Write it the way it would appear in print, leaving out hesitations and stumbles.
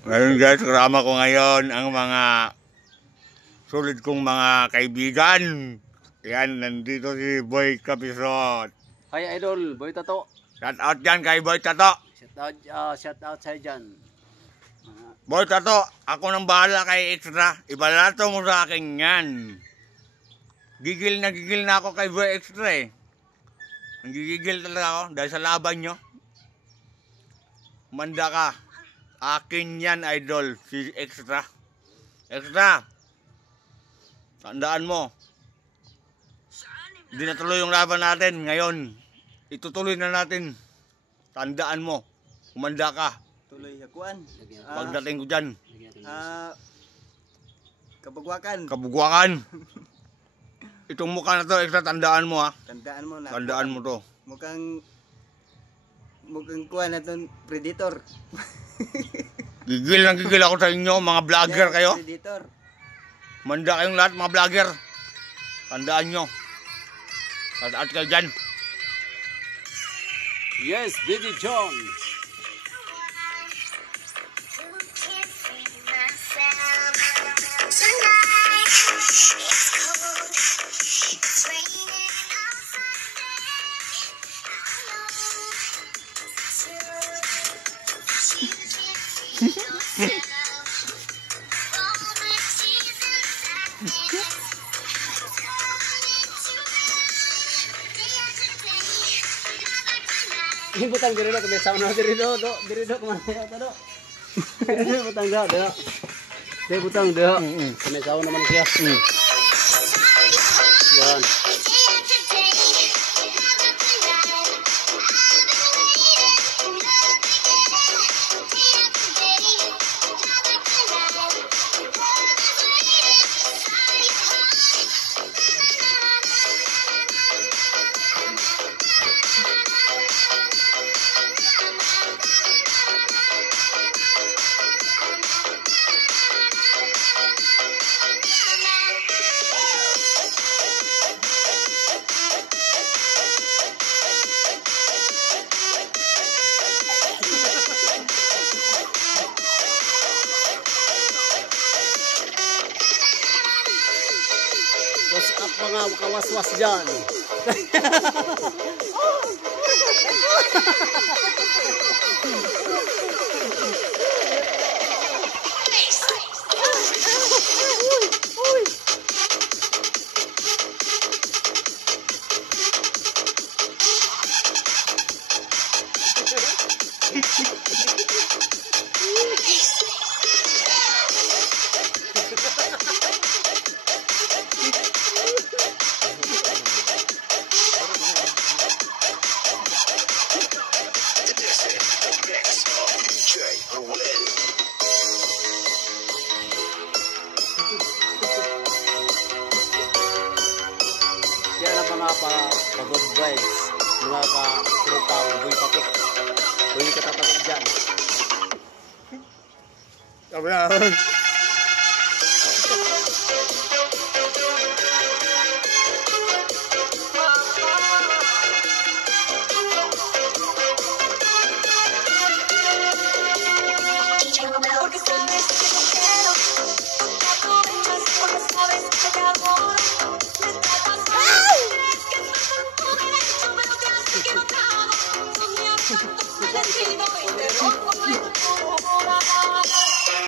Ngayon guys, kasama ko ngayon ang mga sulit kong mga kaibigan. Yan, nandito si Boy Kapisot. Hi Idol, Boy Tato. Shout out dyan kay Boy Tato. Shout out sa'yo dyan. Boy Tato, ako nang bahala kay Extra. Ibalato mo sa akin yan. Gigil na ako kay Boy Extra eh. Nagigigil talaga ako dahil sa laban nyo. Manda ka. Akin yan, Idol, si Extra. Extra, tandaan mo, hindi natuloy yung laban natin ngayon. Itutuloy na natin. Tandaan mo, umanda ka. Tuloy yakuan. Pagdating ko dyan. Kabugwakan. Itong mukha na to, Extra, tandaan mo ha. Tandaan mo na. Tandaan mo to. Mukhang kuha na itong predator. Gigil ako sa inyo, mga vlogger kayo. Predator. Manda kayong lahat, mga vlogger. Tandaan nyo. At kayo dyan. Yes, Diddy Chong. Butang diri do kami sauna diri do kemana ya tado. Diri butang do. Diri butang do. Kami sauna man siya. Yan. What's up mga kawas-was dyan? Yan ang mga pa-good vibes, mga ka-trupang Boy Patik. Boy katatapag dyan. Sabi na.